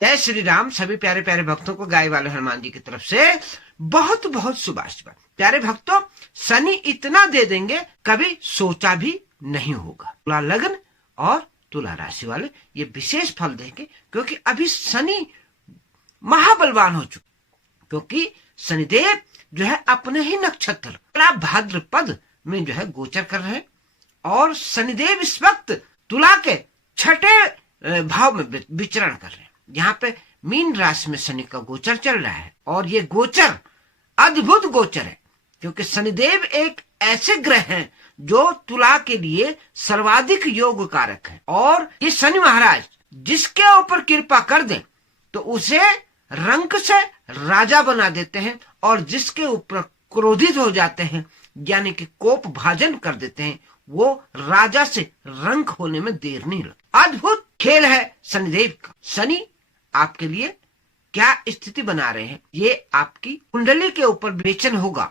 जय श्री राम। सभी प्यारे प्यारे भक्तों को गाय वाले हनुमान जी की तरफ से बहुत बहुत शुभाशीर्वाद। प्यारे भक्तों, शनि इतना दे देंगे कभी सोचा भी नहीं होगा। तुला लग्न और तुला राशि वाले ये विशेष फल देंगे, क्योंकि अभी शनि महाबलवान हो चुके, क्योंकि शनिदेव जो है अपने ही नक्षत्र भाद्रपद में जो है गोचर कर रहे हैं, और शनिदेव इस वक्त तुला के छठे भाव में विचरण कर रहे हैं। यहाँ पे मीन राशि में शनि का गोचर चल रहा है, और ये गोचर अद्भुत गोचर है, क्योंकि शनिदेव एक ऐसे ग्रह हैं जो तुला के लिए सर्वाधिक योग कारक है। और ये शनि महाराज जिसके ऊपर कृपा कर दें तो उसे रंक से राजा बना देते हैं, और जिसके ऊपर क्रोधित हो जाते हैं यानी कि कोप भाजन कर देते हैं, वो राजा से रंक होने में देर नहीं लगती। अद्भुत खेल है शनिदेव का। शनि आपके लिए क्या स्थिति बना रहे हैं ये आपकी कुंडली के ऊपर विवेचन होगा,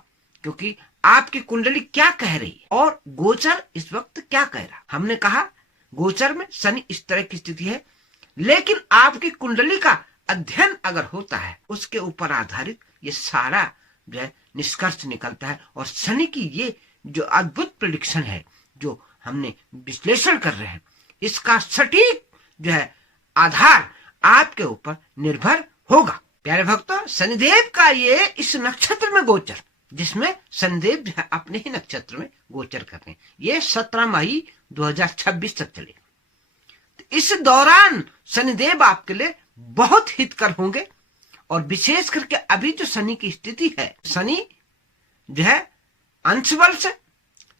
क्योंकि आपकी कुंडली क्या कह रही है और गोचर इस वक्त क्या कह रहा। हमने कहा गोचर में शनि इस तरह की स्थिति है, लेकिन आपकी कुंडली का अध्ययन अगर होता है उसके ऊपर आधारित ये सारा जो है निष्कर्ष निकलता है। और शनि की ये जो अद्भुत प्रेडिक्शन है जो हमने विश्लेषण कर रहे हैं, इसका सटीक जो है आधार आपके ऊपर निर्भर होगा। प्यारे भक्तों, शनिदेव का ये इस नक्षत्र में गोचर, जिसमें शनिदेव जो है अपने ही नक्षत्र में गोचर कर रहे हैं, ये 17 मई 2026 तक चलेगा। तो इस दौरान शनिदेव आपके लिए बहुत हितकर होंगे, और विशेष करके अभी जो शनि की स्थिति है, शनि जो है अंशबल से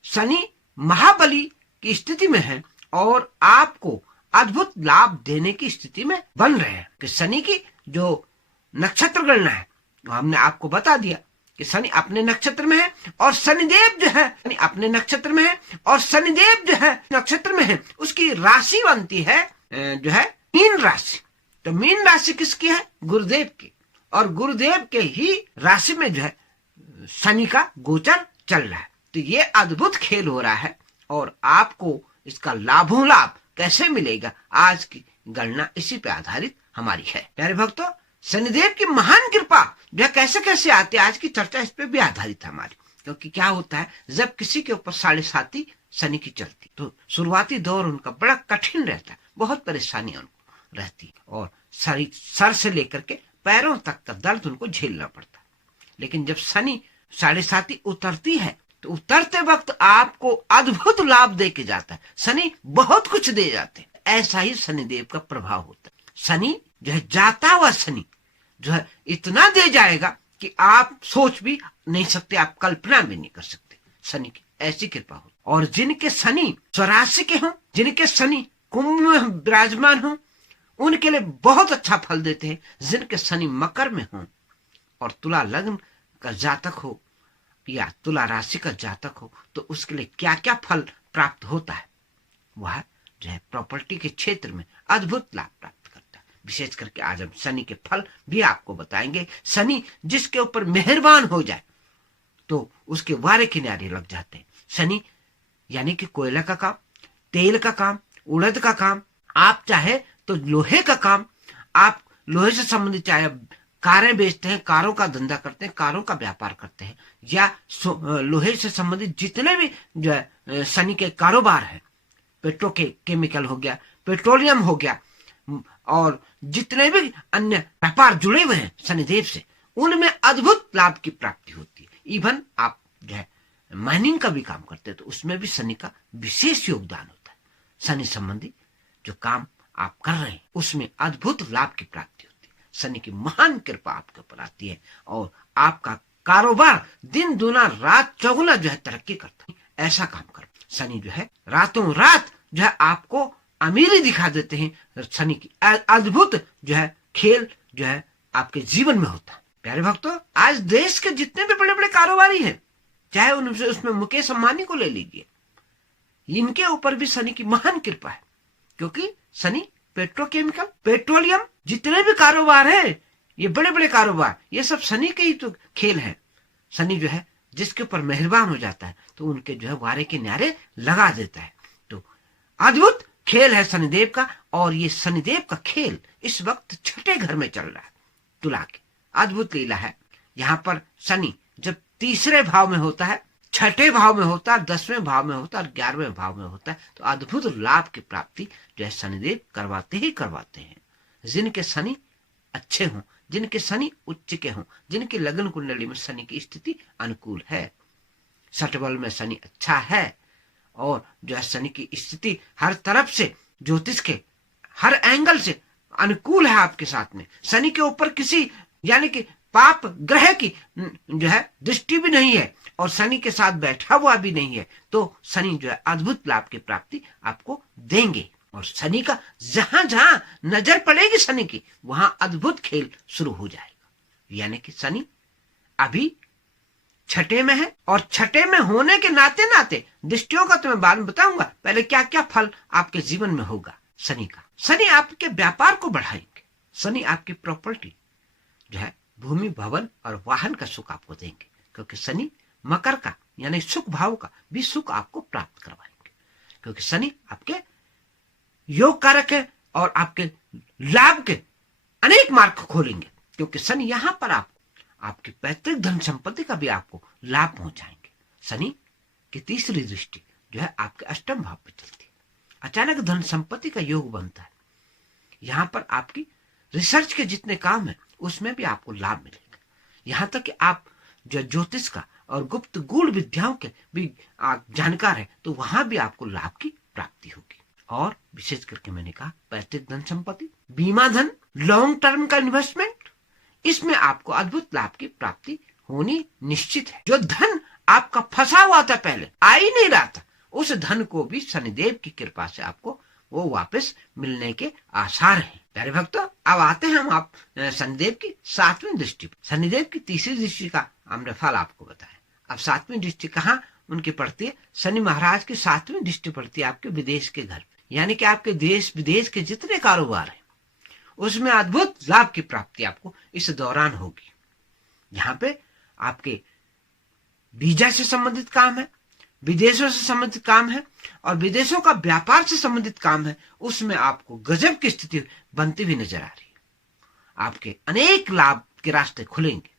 शनि महाबली की स्थिति में है, और आपको अद्भुत लाभ देने की स्थिति में बन रहे हैं। कि शनि की जो नक्षत्र गणना है वो हमने आपको बता दिया कि शनि अपने नक्षत्र में है, और शनिदेव जो है अपने नक्षत्र में है, और शनिदेव जो है नक्षत्र में है उसकी राशि बनती है जो है मीन राशि। तो मीन राशि किसकी है? गुरुदेव की, और गुरुदेव के ही राशि में जो है शनि का गोचर चल रहा है। तो ये अद्भुत खेल हो रहा है, और आपको इसका लाभों लाभ कैसे मिलेगा, आज की गणना इसी पे आधारित हमारी है। प्यारे भक्तों, शनिदेव की महान कृपा जो है कैसे कैसे आती है, आज की चर्चा इस पे भी आधारित है हमारी। क्योंकि क्या होता है, जब किसी के ऊपर 7.5 शनि की चलती तो शुरुआती दौर उनका बड़ा कठिन रहता है, बहुत परेशानियां उनको रहती, और सर से लेकर के पैरों तक का दर्द उनको झेलना पड़ता है। लेकिन जब शनि 7.5 उतरती है तो उतरते वक्त आपको अद्भुत लाभ दे के जाता है। शनि बहुत कुछ दे जाते हैं, ऐसा ही शनिदेव का प्रभाव होता है। शनि जो है जाता हुआ शनि जो है इतना दे जाएगा कि आप सोच भी नहीं सकते, आप कल्पना भी नहीं कर सकते। शनि की ऐसी कृपा हो। और जिनके शनि स्वराशि के हों, जिनके शनि कुंभ में विराजमान हों, उनके लिए बहुत अच्छा फल देते हैं। जिनके शनि मकर में हों और तुला लग्न का जातक हो या तुला राशि का जातक हो, तो उसके लिए क्या क्या फल प्राप्त होता है, वह जो है प्रॉपर्टी के क्षेत्र में अद्भुत लाभ प्राप्त करता है। विशेष करके आज हम शनि के फल भी आपको बताएंगे। शनि जिसके ऊपर मेहरबान हो जाए तो उसके वारे किनारे लग जाते हैं। शनि यानी कि कोयला का काम, तेल का काम, उड़द का काम, आप चाहे तो लोहे का काम, आप लोहे से संबंधित चाहे कारें बेचते हैं, कारों का धंधा करते हैं, कारों का व्यापार करते हैं, या लोहे से संबंधित जितने भी जो है शनि के कारोबार है, केमिकल हो गया, पेट्रोलियम हो गया, और जितने भी अन्य व्यापार जुड़े हुए हैं शनिदेव से, उनमें अद्भुत लाभ की प्राप्ति होती है। इवन आप जो है माइनिंग का भी काम करते हैं तो उसमें भी शनि का विशेष योगदान होता है। शनि संबंधी जो काम आप कर रहे हैं उसमें अद्भुत लाभ की प्राप्ति होती है। शनि की महान कृपा आपके ऊपर आती है, और आपका कारोबार दिन दुना रात चौगुना जो है तरक्की करता है। ऐसा काम कर शनि जो है रातों रात जो है आपको अमीरी दिखा देते हैं। शनि की अद्भुत जो है खेल जो है आपके जीवन में होता है। प्यारे भक्तों, आज देश के जितने भी बड़े बड़े कारोबारी हैं, चाहे उनसे उसमें मुकेश अंबानी को ले लीजिए, इनके ऊपर भी शनि की महान कृपा है, क्योंकि शनि पेट्रोकेमिकल, पेट्रोलियम, जितने भी कारोबार है, ये बड़े बड़े कारोबार, ये सब शनि के ही तो खेल है। शनि जो है जिसके ऊपर मेहरबान हो जाता है तो उनके जो है वारे के न्यारे लगा देता है। तो अद्भुत खेल है शनिदेव का, और ये शनिदेव का खेल इस वक्त छठे घर में चल रहा है तुला के। अद्भुत लीला है। यहाँ पर शनि जब तीसरे भाव में होता है, छठे भाव में होता है, 10वें भाव में होता है और 11वें भाव में होता है, तो अद्भुत लाभ की प्राप्ति जो है शनिदेव करवाते ही करवाते हैं। जिनके शनि अच्छे हों, जिनके शनि उच्च के हों, जिनकी लगन कुंडली में शनि की स्थिति अनुकूल है, सटबल में शनि अच्छा है और जो है शनि की स्थिति हर तरफ से ज्योतिष के हर एंगल से अनुकूल है आपके साथ में, शनि के ऊपर किसी यानी कि पाप ग्रह की जो है दृष्टि भी नहीं है और शनि के साथ बैठा हुआ भी नहीं है, तो शनि जो है अद्भुत लाभ की प्राप्ति आपको देंगे। और शनि का जहां जहां नजर पड़ेगी शनि की, वहां अद्भुत खेल शुरू हो जाएगा। यानी कि शनि अभी छठे में है और छठे में होने के नाते नाते दृष्टियों का तो मैं बाद में बताऊंगा, पहले क्या क्या फल आपके जीवन में होगा शनि का। शनि आपके व्यापार को बढ़ाएंगे, शनि आपकी प्रॉपर्टी जो है भूमि भवन और वाहन का सुख आपको देंगे, क्योंकि शनि मकर का यानी सुख भाव का भी सुख आपको प्राप्त करवाएंगे, क्योंकि शनि आपके योग कारक है और आपके लाभ के अनेक मार्ग खोलेंगे, क्योंकि शनि यहां पर आपकी पैतृक धन संपत्ति का भी आपको लाभ पहुंचाएंगे। शनि की तीसरी दृष्टि जो है आपके अष्टम भाव पर चलती है, अचानक धन संपत्ति का योग बनता है। यहां पर आपकी रिसर्च के जितने काम है उसमें भी आपको लाभ मिलेगा। यहां तक कि आप जो ज्योतिष का और गुप्त गूढ़ विद्याओं के भी आप जानकार है, तो वहां भी आपको लाभ की प्राप्ति होगी। और विशेष करके मैंने कहा पैतृक धन संपत्ति, बीमा धन, लॉन्ग टर्म का इन्वेस्टमेंट, इसमें आपको अद्भुत लाभ की प्राप्ति होनी निश्चित है। जो धन आपका फंसा हुआ था पहले, आ ही नहीं रहा था, उस धन को भी शनिदेव की कृपा से आपको वो वापस मिलने के आसार हैं। प्यारे भक्तों, अब आते हैं हम आप शनिदेव की सातवीं दृष्टि पर। शनिदेव की तीसरी दृष्टि का हमने फल आपको बताया। अब सातवीं दृष्टि कहाँ उनकी पड़ती है? शनि महाराज की सातवीं दृष्टि पड़ती है आपके विदेश के घर, यानी कि आपके देश विदेश के जितने कारोबार हैं उसमें अद्भुत लाभ की प्राप्ति आपको इस दौरान होगी। यहाँ पे आपके वीजा से संबंधित काम है, विदेशों से संबंधित काम है और विदेशों का व्यापार से संबंधित काम है, उसमें आपको गजब की स्थिति बनती हुई नजर आ रही है। आपके अनेक लाभ के रास्ते खुलेंगे।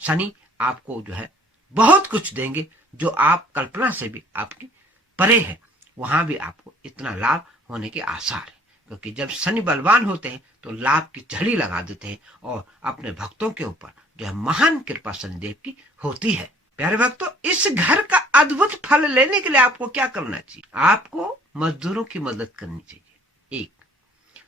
शनि आपको जो है बहुत कुछ देंगे जो आप कल्पना से भी आपकी परे है, वहां भी आपको इतना लाभ होने के आसार है, क्योंकि जब शनि बलवान होते हैं तो लाभ की झड़ी लगा देते हैं और अपने भक्तों के ऊपर जो है महान कृपा शनिदेव की होती है। प्यारे भक्तों, इस घर का अद्भुत फल लेने के लिए आपको क्या करना चाहिए? आपको मजदूरों की मदद करनी चाहिए, एक।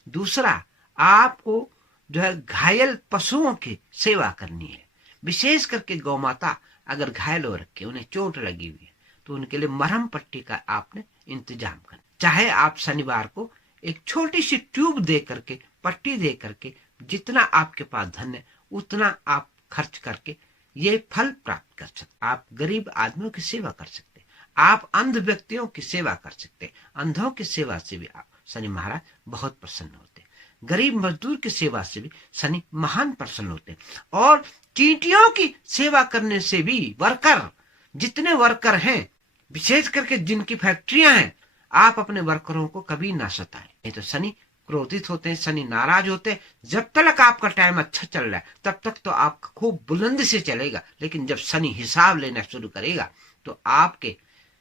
दूसरा, आपको जो है घायल पशुओं की सेवा करनी है, विशेष करके गौ माता अगर घायल हो रखी है, उन्हें चोट लगी हुई है, तो उनके लिए मरहम पट्टी का आपने इंतजाम करना। चाहे आप शनिवार को एक छोटी सी ट्यूब दे करके, पट्टी दे करके, जितना आपके पास धन है उतना आप खर्च करके ये फल प्राप्त कर सकते। आप गरीब आदमियों की सेवा कर सकते, आप अंध व्यक्तियों की सेवा कर सकते। अंधों की सेवा से भी आप शनि महाराज बहुत प्रसन्न होते। गरीब मजदूर की सेवा से भी शनि महान प्रसन्न होते। और चींटियों की सेवा करने से भी वर्कर, जितने वर्कर हैं, विशेष करके जिनकी फैक्ट्रियां हैं, आप अपने वर्करों को कभी ना सताएं, नहीं तो शनि क्रोधित होते हैं, शनि नाराज होते हैं। जब तक आपका टाइम अच्छा चल रहा है तब तक तो आपका खूब बुलंदी से चलेगा, लेकिन जब शनि हिसाब लेना शुरू करेगा तो आपके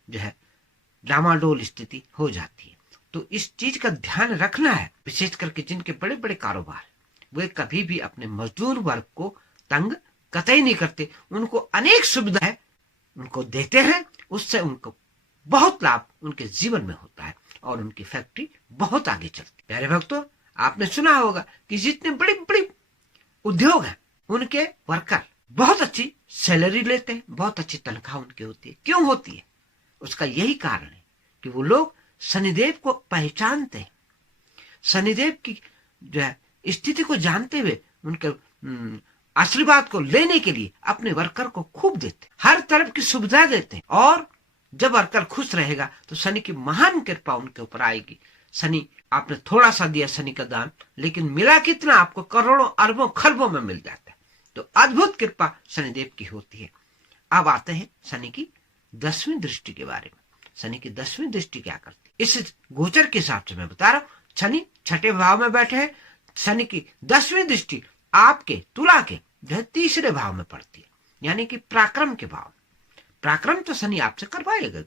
जो है डामाडोल स्थिति हो जाती है। तो इस चीज का ध्यान रखना है, विशेष करके जिनके बड़े बड़े कारोबार वे कभी भी अपने मजदूर वर्ग को तंग कतई नहीं करते, उनको अनेक सुविधाएं उनको देते हैं, उससे उनको बहुत लाभ उनके जीवन में होता है और उनकी फैक्ट्री बहुत आगे चलती है। प्यारे भक्तों, आपने सुना होगा कि जितने बड़े बड़े उद्योग हैं उनके वर्कर बहुत अच्छी सैलरी लेते हैं, बहुत अच्छी तनख्वाह उनकी होती है। क्यों होती है? उसका यही कारण है कि वो लोग शनिदेव को पहचानते हैं, शनिदेव की जो है स्थिति को जानते हुए उनके आशीर्वाद को लेने के लिए अपने वर्कर को खूब देते, हर तरफ की सुविधा देते हैं। और जब वर्कर खुश रहेगा तो शनि की महान कृपा उनके ऊपर आएगी। शनि, आपने थोड़ा सा दिया शनि का दान, लेकिन मिला कितना? आपको करोड़ों अरबों खरबों में मिल जाता है। तो अद्भुत कृपा शनिदेव की होती है। अब आते हैं शनि की 10वीं दृष्टि के बारे में। शनि की 10वीं दृष्टि क्या करती है? इस गोचर के हिसाब से मैं बता रहा हूं। शनि छठे भाव में बैठे हैं, शनि की 10वीं दृष्टि आपके तुला के जो है 3रे भाव में पड़ती है, यानी कि पराक्रम के भाव। पराक्रम तो शनि आपसे करवाएगा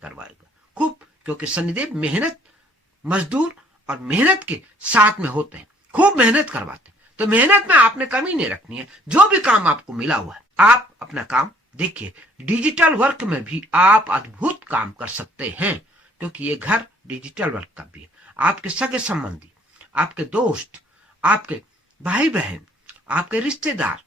खूब, क्योंकि शनिदेव मेहनत मजदूर और मेहनत के साथ में होते हैं, खूब मेहनत करवाते हैं। तो मेहनत में आपने कमी नहीं रखनी है। जो भी काम आपको मिला हुआ है आप अपना काम देखिए। डिजिटल वर्क में भी आप अद्भुत काम कर सकते हैं, क्योंकि ये घर डिजिटल वर्क का भी है। आपके सगे संबंधी, आपके दोस्त, आपके भाई बहन, आपके रिश्तेदार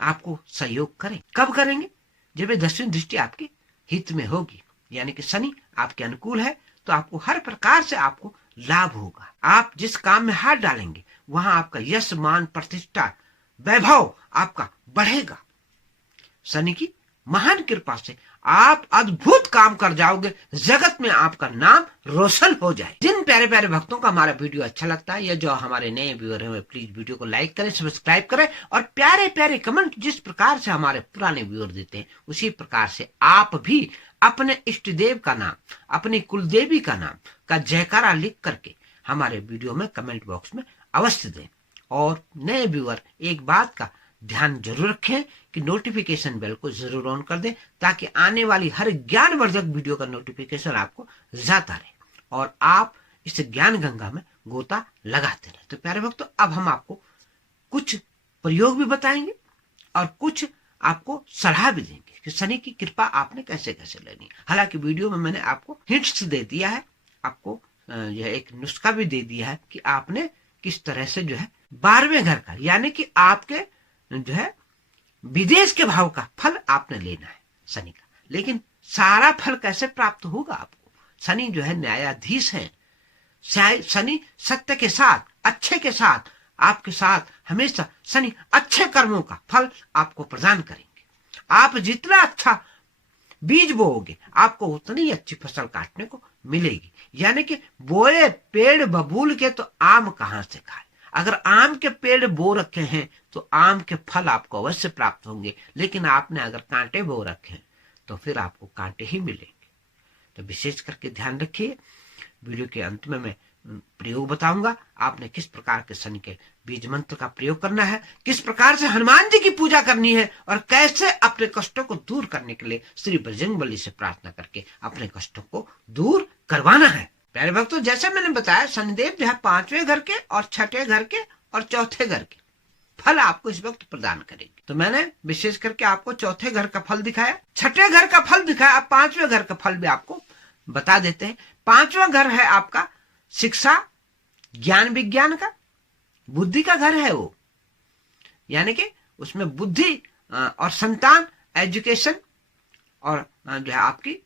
आपको सहयोग करें। कब करेंगे? जब ये 10वीं दृष्टि आपके हित में होगी, यानी कि शनि आपके अनुकूल है, तो आपको हर प्रकार से आपको लाभ होगा। आप जिस काम में हाथ डालेंगे वहां आपका यश, मान, प्रतिष्ठा, वैभव आपका बढ़ेगा। शनि की महान कृपा से आप अद्भुत काम कर जाओगे, जगत में आपका नाम रोशन हो जाए। जिन प्यारे प्यारे भक्तों का हमारा वीडियो अच्छा लगता है या जो हमारे नए व्यूअर हैं, प्लीज वीडियो को लाइक करें, सब्सक्राइब करें और प्यारे प्यारे कमेंट जिस प्रकार से हमारे पुराने व्यूअर देते हैं उसी प्रकार से आप भी अपने इष्ट देव का नाम, अपनी कुलदेवी का नाम का जयकारा लिख करके हमारे वीडियो में कमेंट बॉक्स में अवश्य दें। और नए व्यूअर एक बात का ध्यान जरूर रखें कि नोटिफिकेशन बेल को जरूर ऑन कर दें, ताकि आने वाली हर ज्ञानवर्धक वीडियो का नोटिफिकेशन आपको जाता रहे और आप इस ज्ञान गंगा में गोता लगाते रहे। तो प्यारे भक्तों, अब हम आपको कुछ प्रयोग भी बताएंगे और कुछ आपको सलाह भी देंगे कि शनि की कृपा आपने कैसे कैसे लेनी। हालांकि वीडियो में मैंने आपको हिंट्स दे दिया है, आपको यह एक नुस्खा भी दे दिया है कि आपने किस तरह से जो है 12वें घर का, यानी कि आपके जो है विदेश के भाव का फल आपने लेना है शनि का। लेकिन सारा फल कैसे प्राप्त होगा आपको? शनि जो है न्यायाधीश है। शनि सत्य के साथ, अच्छे के साथ, आपके साथ हमेशा शनि अच्छे कर्मों का फल आपको प्रदान करेंगे। आप जितना अच्छा बीज बोओगे आपको उतनी अच्छी फसल काटने को मिलेगी। यानी कि बोए पेड़ बबूल के तो आम कहां से खाए। अगर आम के पेड़ बो रखे हैं तो आम के फल आपको अवश्य प्राप्त होंगे, लेकिन आपने अगर कांटे बो रखे हैं तो फिर आपको कांटे ही मिलेंगे। तो विशेष करके ध्यान रखिए। वीडियो के अंत में मैं प्रयोग बताऊंगा आपने किस प्रकार के शनि के बीज मंत्र का प्रयोग करना है, किस प्रकार से हनुमान जी की पूजा करनी है और कैसे अपने कष्टों को दूर करने के लिए श्री बजरंगबली से प्रार्थना करके अपने कष्टों को दूर करवाना है। प्यारे भक्तों, जैसे मैंने बताया शनिदेव जो है 5वें घर के और 6ठे घर के और 4थे घर के फल आपको इस वक्त प्रदान करेंगे। तो मैंने विशेष करके आपको 4थे घर का फल दिखाया, 6ठे घर का फल दिखाया, अब 5वें घर का फल भी आपको बता देते हैं। 5वां घर है आपका शिक्षा, ज्ञान विज्ञान का, बुद्धि का घर है वो, यानी कि उसमें बुद्धि और संतान, एजुकेशन और जो है आपकी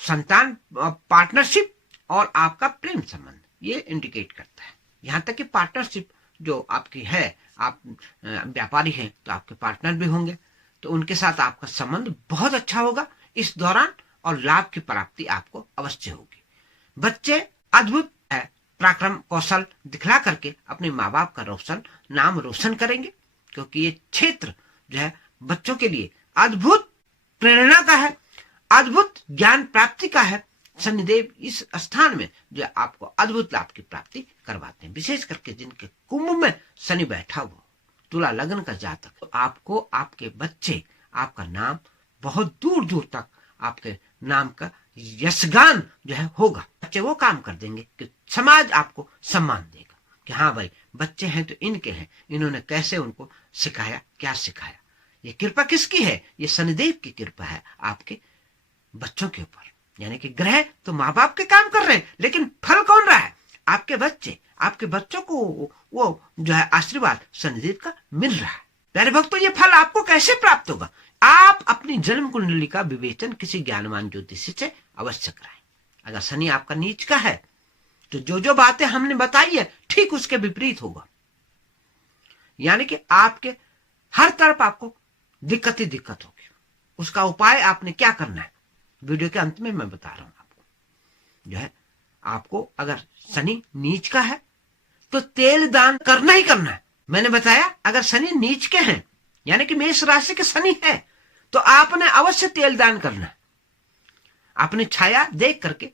संतान, पार्टनरशिप और आपका प्रेम संबंध ये इंडिकेट करता है। यहां तक कि पार्टनरशिप जो आपकी है, आप व्यापारी हैं तो आपके पार्टनर भी होंगे, तो उनके साथ आपका संबंध बहुत अच्छा होगा इस दौरान और लाभ की प्राप्ति आपको अवश्य होगी। बच्चे अद्भुत पराक्रम कौशल दिखला करके अपने माँ बाप का नाम रोशन करेंगे, क्योंकि ये क्षेत्र जो है बच्चों के लिए अद्भुत प्रेरणा का है, अद्भुत ज्ञान प्राप्ति का है। शनिदेव इस स्थान में जो आपको अद्भुत लाभ की प्राप्ति करवाते हैं। विशेष करके जिनके कुंभ में शनि बैठा हुआ, तुला लगन का जातक, तो आपको आपके बच्चे, आपका नाम बहुत दूर दूर तक आपके नाम का यशगान जो है होगा। बच्चे वो काम कर देंगे कि समाज आपको सम्मान देगा कि हाँ भाई बच्चे हैं तो इनके हैं, इन्होंने कैसे उनको सिखाया, क्या सिखाया। ये कृपा किसकी है? ये शनिदेव की कृपा है आपके बच्चों के ऊपर। यानी कि ग्रह तो माँ बाप के काम कर रहे हैं, लेकिन फल कौन रहा है? आपके बच्चे, आपके बच्चों को वो जो है आशीर्वाद शनिदेव का मिल रहा है। प्यारे भक्तों, ये फल आपको कैसे प्राप्त होगा? आप अपनी जन्म कुंडली का विवेचन किसी ज्ञानवान ज्योतिषी से अवश्य कराएं। अगर शनि आपका नीच का है तो जो जो बातें हमने बताई है ठीक उसके विपरीत होगा। यानी कि आपके हर तरफ आपको दिक्कत ही दिक्कत होगी। उसका उपाय आपने क्या करना है वीडियो के अंत में मैं बता रहा हूं आपको। जो है आपको अगर शनि नीच का है तो तेल दान करना ही करना है। मैंने बताया अगर शनि नीच के हैं यानी कि मेष राशि के शनि है तो आपने अवश्य तेल दान करना है। आपने छाया देख करके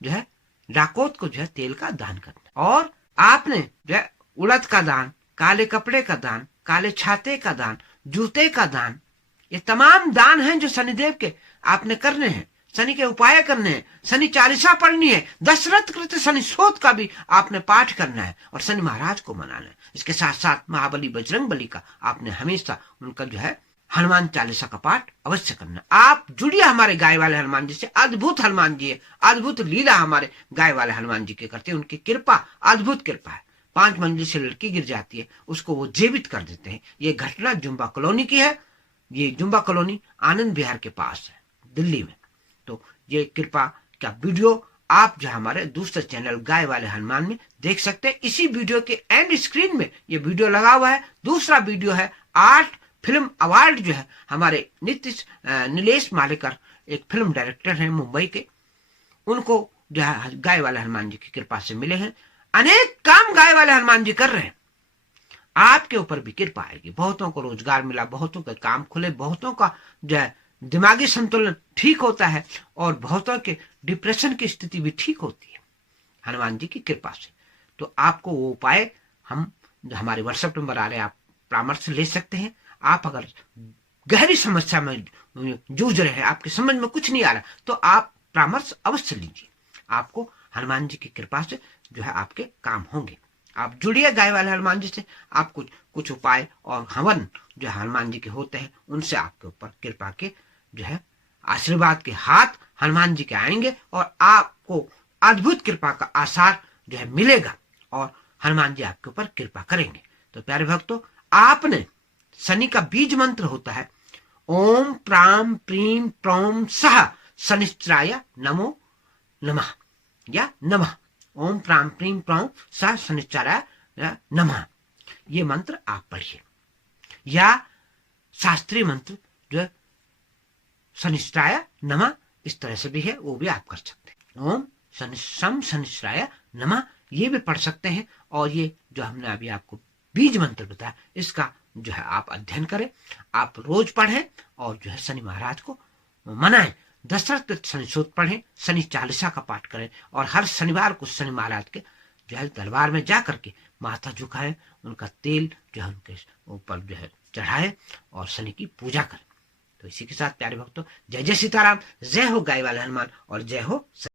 जो है डाकोत को जो है तेल का दान करना और आपने जो है उड़द का दान, काले कपड़े का दान, काले छाते का दान, जूते का दान, ये तमाम दान हैं जो शनिदेव के आपने करने हैं, शनि के उपाय करने हैं, शनि चालीसा पढ़नी है, दशरथ कृत शनि स्रोत का भी आपने पाठ करना है और शनि महाराज को मनाना है। इसके साथ साथ महाबली बजरंग बली का आपने हमेशा उनका जो है हनुमान चालीसा का पाठ अवश्य करना। आप जुड़िए हमारे गाय वाले हनुमान जी से। अद्भुत हनुमान जी है, अद्भुत लीला हमारे गाय वाले हनुमान जी के करते हैं। उनकी कृपा अद्भुत कृपा है। 5 मंजिल से लड़की गिर जाती है, उसको वो जीवित कर देते हैं। ये घटना जुम्बा कॉलोनी की है। ये जुम्बा कॉलोनी आनंद विहार के पास है, दिल्ली में। तो ये कृपा का वीडियो आप जो हमारे दूसरे चैनल गाय वाले हनुमान में देख सकते हैं। इसी वीडियो के एंड स्क्रीन में ये वीडियो लगा हुआ है। दूसरा वीडियो है 8 फिल्म अवार्ड जो है हमारे नीलेश मालेकर, एक फिल्म डायरेक्टर हैं मुंबई के, उनको जो है गाय वाले हनुमान जी की कृपा से मिले हैं। अनेक काम गाय वाले हनुमान जी कर रहे हैं। आपके ऊपर भी कृपा आएगी। बहुतों को रोजगार मिला, बहुतों के काम खुले, बहुतों का जो है दिमागी संतुलन ठीक होता है और बहुतों के डिप्रेशन की स्थिति भी ठीक होती है हनुमान जी की कृपा से। तो आपको वो उपाय हम जो हमारे व्हाट्सएप नंबर आ रहे हैं, आप परामर्श ले सकते हैं। आप अगर गहरी समस्या में जूझ रहे हैं, आपकी समझ में कुछ नहीं आ रहा, तो आप परामर्श अवश्य लीजिए। आपको हनुमान जी की कृपा से जो है आपके काम होंगे। आप जुड़िए गाय वाले हनुमान जी से। आप कुछ उपाय और हवन जो हनुमान जी के होते हैं, उनसे आपके ऊपर कृपा के जो है आशीर्वाद के हाथ हनुमान जी के आएंगे और आपको अद्भुत कृपा का आसार जो है मिलेगा और हनुमान जी आपके ऊपर कृपा करेंगे। तो प्यारे भक्तों, आपने शनि का बीज मंत्र होता है ओम प्राम प्रीम प्रौम सह शनिश्चराय नमो नमः या नमः। ओम प्राम प्रीम प्रौम सह शनिश्चराय नमः, ये मंत्र आप पढ़िए। या शास्त्रीय मंत्र जो शनिश्चराय नमः इस तरह से भी है, वो भी आप कर सकते हैं। ओम शनिश्चराय नमः ये भी पढ़ सकते हैं। और ये जो हमने अभी आपको बीज मंत्र बताया, इसका जो है आप अध्ययन करें, आप रोज पढ़ें और जो है शनि महाराज को मनाएं। दशरथ शनि स्रोत पढ़ें, शनि चालीसा का पाठ करें और हर शनिवार को शनि महाराज के जो है दरबार में जा करके माथा झुकाएं, उनका तेल जो है उनके ऊपर जो है चढ़ाएं और शनि की पूजा करें। तो इसी के साथ प्यारे भक्तों, जय जय सीताराम, जय हो गाय वाले हनुमान और जय हो।